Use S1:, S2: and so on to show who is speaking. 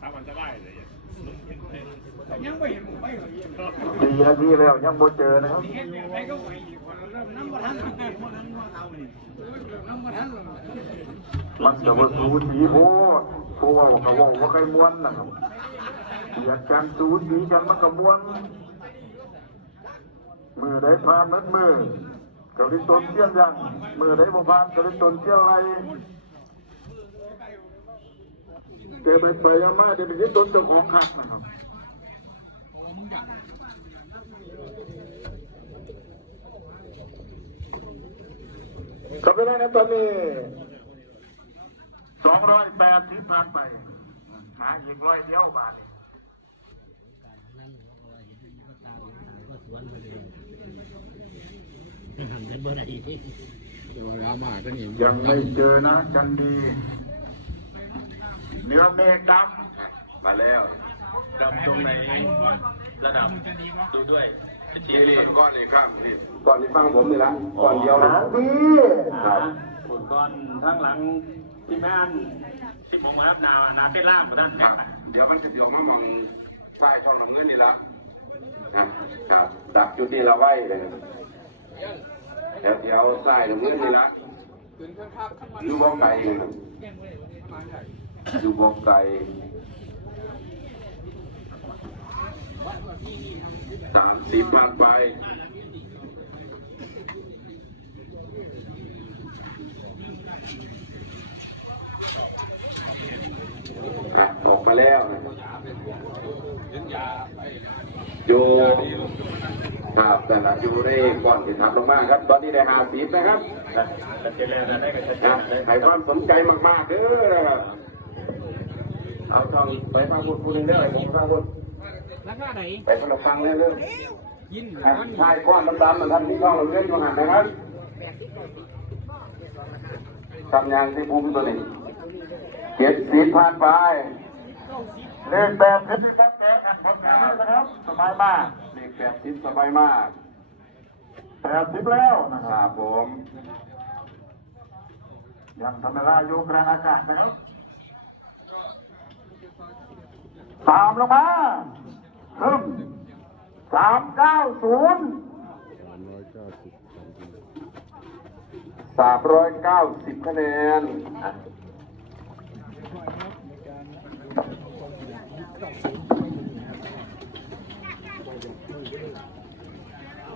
S1: สามวันจะได้เลย
S2: ยังไม่เห็นไม่เลย
S3: สี่นาทีแล้วยังบ่เจอนะครับ
S2: ไหนก็ไหวอีกคนเริ่มน้ำมาทันน้ำมาทัน
S3: มันจะว่าสูสีโพโพว่าเขาบอกว่าใครม้วนนะครับเสียดกันสูสีกันมันก็ม้วนมือได้ผ่านนัดมือกะลิตนเสี้ยนยังมือได้บ่ผ่านกะลิตนเสี้ยนไร เจอไปไปยามาเดี๋ยวไปที่ต้นเจ้าของขักนะครับก็เป็นไรนะตอนนี้สองร้อยแปดสิบผ่านไป หาอีกร้อยเดียวบาทนี่
S4: ยั
S3: งไม่เจอนะจันดี เนื้อเมฆด
S5: มาแล้วดำตรงไหนระดับดูด้วยชี้นี่ก้อนนี้ข้างนี่ำ
S3: ก่อนที่ฟังผมนี่ละก่อนเดียวนะดี
S1: ฝุ่นก้อนทั้งหลังที่แม่นสิบโมงแล้วนานาเป็นล่างหมดท่าน
S5: ครับเดี๋ยวมันจะเดี๋ยวมันมองใต้ช่องน้ำเงินนี่ละนะครับดักจุดนี้เราไว้เลยเดี๋ยวเดี๋ยวใต้น้ำเงินนี่ละอยู่บ่ไกลครับ อยู่บ่ไกลสามสิบผ่านไปอออกมาแล้วนะอยู่ครับแต่ละอยู่ในก่อนที่ทำลงมาครับ ตอนนี้ได้หาสีนะครับ
S1: ชัดเจนแล้วนะได้ก็ชัดเจ
S5: นะ
S1: นเลย
S5: ให้ความสนใจมากๆเด้อครับ เอาทองไปฟังพูดพูดเรื่อยๆผมฟังพูด
S2: แล้วก็ไหน
S5: ไปฟังฟังเรื่อย
S2: ยิน
S5: ๆอะใช่ก้อนมันดำมันทำที่ช่องเราเลื่อนอยู่หันนะครับทำยางที่ภูมิตัวนี้เจ็ดสีผ่านไป
S3: เลขแบบเพชรครับแปดผลงานนะครับสบายมาก
S5: เลขแปดสิบสบายมาก
S3: แปดสิบแล้วนะค
S5: ครับรับผม
S3: ยังทำเวลาอยู่กลางอากาศนะครับ สามลงมาขึ้นสามเก้าศูนย์
S5: สามร้อยเก้าสิบคะแนน